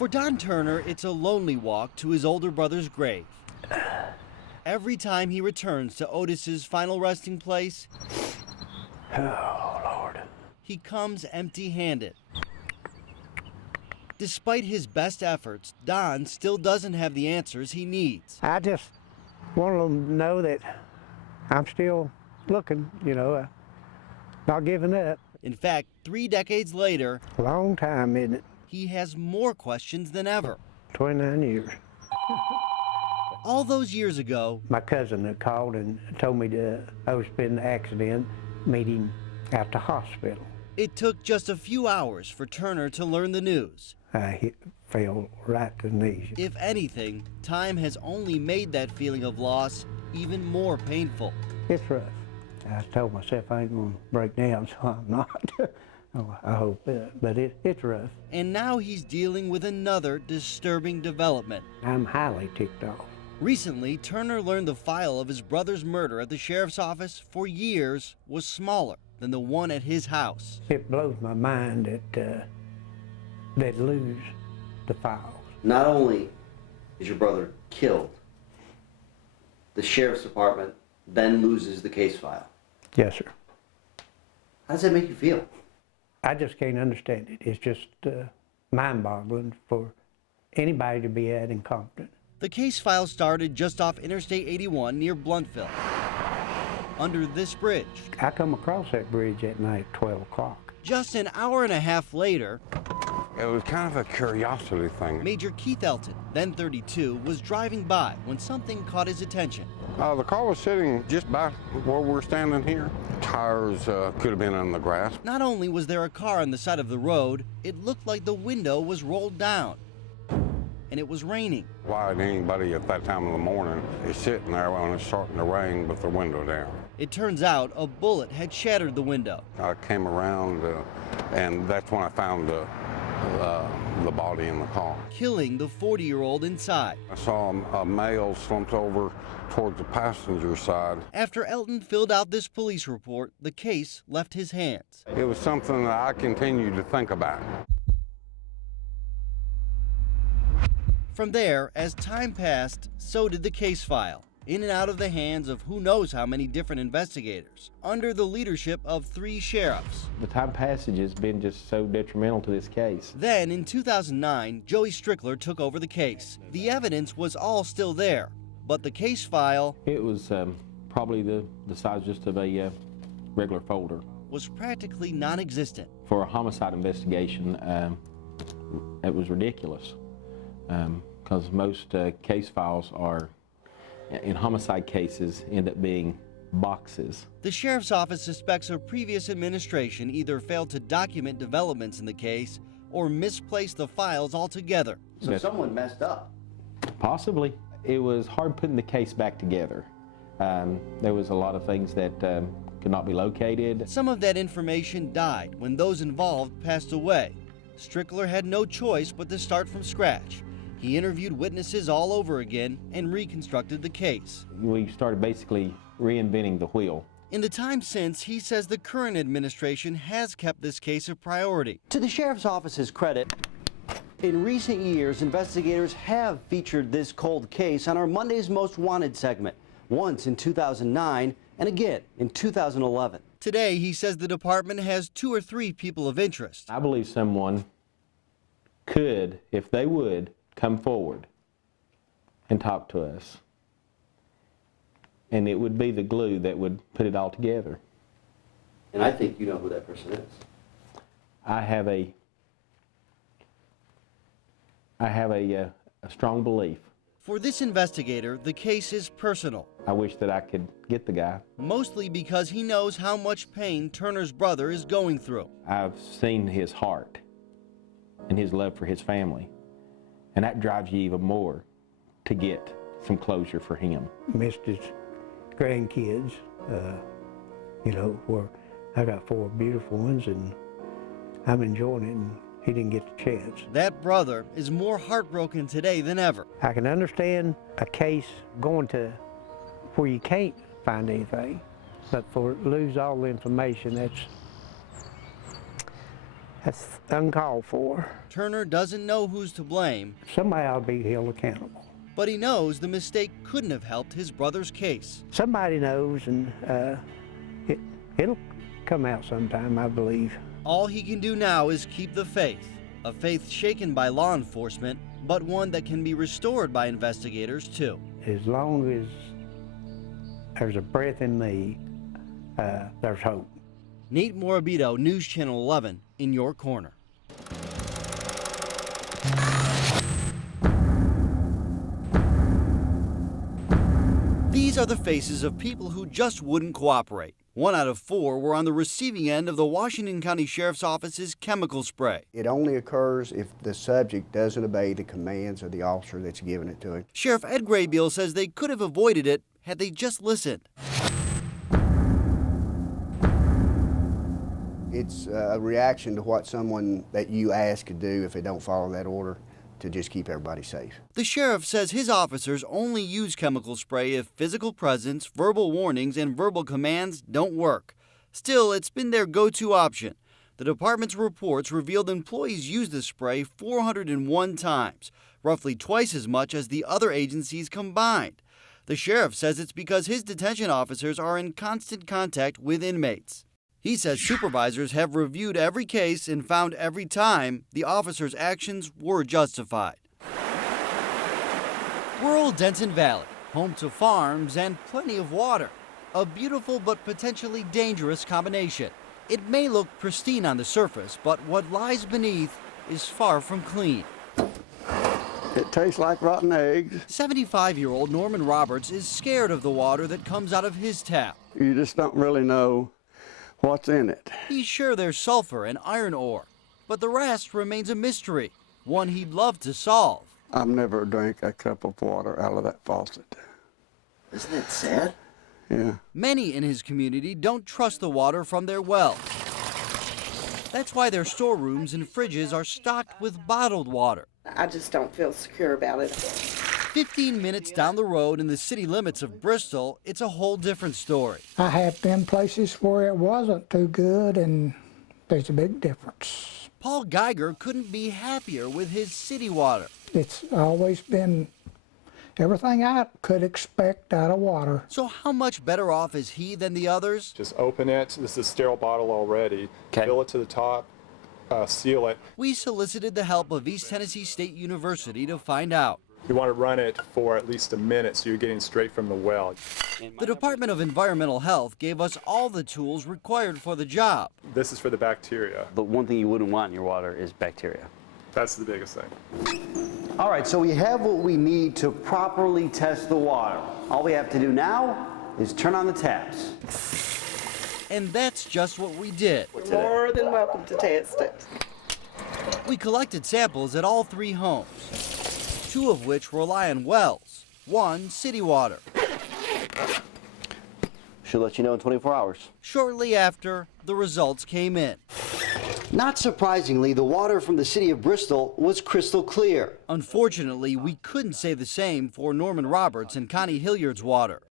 For Don Turner, it's a lonely walk to his older brother's grave. Every time he returns to Otis's final resting place, oh, Lord, he comes empty-handed. Despite his best efforts, Don still doesn't have the answers he needs. I just want them to know that I'm still looking, you know, not giving up. In fact, 3 decades later, A long time, isn't it? he has more questions than ever. 29 years. All those years ago, My cousin had called and told me that I was in an accident meeting at the hospital. it took just a few hours for Turner to learn the news. I fell right to the knees. If anything, time has only made that feeling of loss even more painful. It's rough. I told myself I ain't gonna break down, so I'm not. Oh, I hope, but it's rough. And now he's dealing with another disturbing development. I'm highly ticked off. Recently, Turner learned the file of his brother's murder at the sheriff's office for years was smaller than the one at his house. It blows my mind that they'd lose the files. Not only is your brother killed, the sheriff's department then loses the case file. Yes, sir. How does that make you feel? I just can't understand it. It's just mind-boggling for anybody to be that incompetent. The case file started just off Interstate 81 near Bluntville, under this bridge. I come across that bridge at night at 12 o'clock. Just an hour and a half later, it was kind of a curiosity thing. Major Keith Elton, then 32, was driving by when something caught his attention. The car was sitting just by where we're standing here. Tires could have been on the grass. Not only was there a car on the side of the road, it looked like the window was rolled down, and it was raining. Why would anybody at that time of the morning is sitting there when it's starting to rain with the window down? It turns out a bullet had shattered the window. I came around, and that's when I found the body in the car. Killing the 40-year-old inside. I saw a male slumped over towards the passenger side. After Elton filled out this police report, the case left his hands. It was something that I continued to think about. From there, as time passed, so did the case file, in and out of the hands of who knows how many different investigators, under the leadership of 3 sheriffs. The time passage has been just so detrimental to this case. Then, in 2009, Joey Strickler took over the case. The evidence was all still there, but the case file... It was probably the size just of a regular folder. ...was practically non-existent. For a homicide investigation, it was ridiculous, because most case files are, in homicide cases, end up being boxes. The sheriff's office suspects a previous administration either failed to document developments in the case or misplaced the files altogether. So someone messed up. Possibly. It was hard putting the case back together. There was a lot of things that could not be located. Some of that information died when those involved passed away. Strickler had no choice but to start from scratch. He interviewed witnesses all over again and reconstructed the case. We started basically reinventing the wheel. In the time since, he says the current administration has kept this case a priority. To the sheriff's office's credit, in recent years, investigators have featured this cold case on our Monday's Most Wanted segment, once in 2009 and again in 2011. Today, he says the department has 2 or 3 people of interest. I believe someone could, if they would, come forward and talk to us. And it would be the glue that would put it all together. And I think you know who that person is. I have a strong belief. For this investigator, the case is personal. I wish that I could get the guy. Mostly because he knows how much pain Turner's brother is going through. I've seen his heart and his love for his family. And that drives you even more to get some closure for him. Missed his grandkids, you know, where I got 4 beautiful ones and I'm enjoying it, and he didn't get the chance. That brother is more heartbroken today than ever. I can understand a case going to where you can't find anything, but for lose all the information, That's uncalled for. Turner doesn't know who's to blame, Somebody ought to be held accountable. but he knows the mistake couldn't have helped his brother's case. Somebody knows, and it'll come out sometime, I believe. All he can do now is keep the faith, a faith shaken by law enforcement, but one that can be restored by investigators too. As long as there's a breath in me, there's hope. Nate Morabito, News Channel 11, in your corner. These are the faces of people who just wouldn't cooperate. 1 out of 4 were on the receiving end of the Washington County Sheriff's Office's chemical spray. It only occurs if the subject doesn't obey the commands of the officer that's giving it to him. Sheriff Ed Graybeal says they could have avoided it had they just listened. It's a reaction to what someone that you ask could do if they don't follow that order to just keep everybody safe. The sheriff says his officers only use chemical spray if physical presence, verbal warnings, and verbal commands don't work. Still, it's been their go-to option. The department's reports revealed employees used the spray 401 times, roughly twice as much as the other agencies combined. The sheriff says it's because his detention officers are in constant contact with inmates. He says supervisors have reviewed every case and found every time the officers' actions were justified. Rural Denton Valley, home to farms and plenty of water. A beautiful but potentially dangerous combination. It may look pristine on the surface, but what lies beneath is far from clean. It tastes like rotten eggs. 75-year-old Norman Roberts is scared of the water that comes out of his tap. You just don't really know what's in it. He's sure there's sulfur and iron ore, but the rest remains a mystery, one he'd love to solve. I've never drank a cup of water out of that faucet. Isn't it sad? Yeah. Many in his community don't trust the water from their wells. That's why their storerooms and fridges are stocked with bottled water. I just don't feel secure about it. 15 minutes down the road in the city limits of Bristol, it's a whole different story. I have been places where it wasn't too good, and there's a big difference. Paul Geiger couldn't be happier with his city water. It's always been everything I could expect out of water. So how much better off is he than the others? Just open it. This is a sterile bottle already. Okay. Fill it to the top, seal it. We solicited the help of East Tennessee State University to find out. You want to run it for at least a minute so you're getting straight from the well. The Department of Environmental Health gave us all the tools required for the job. This is for the bacteria. But one thing you wouldn't want in your water is bacteria. That's the biggest thing. All right, so we have what we need to properly test the water. All we have to do now is turn on the taps. And that's just what we did. You're more than welcome to test it. We collected samples at all 3 homes, 2 of which rely on wells, 1 city water. Should let you know in 24 hours. Shortly after, the results came in. Not surprisingly, the water from the city of Bristol was crystal clear. Unfortunately, we couldn't say the same for Norman Roberts and Connie Hilliard's water.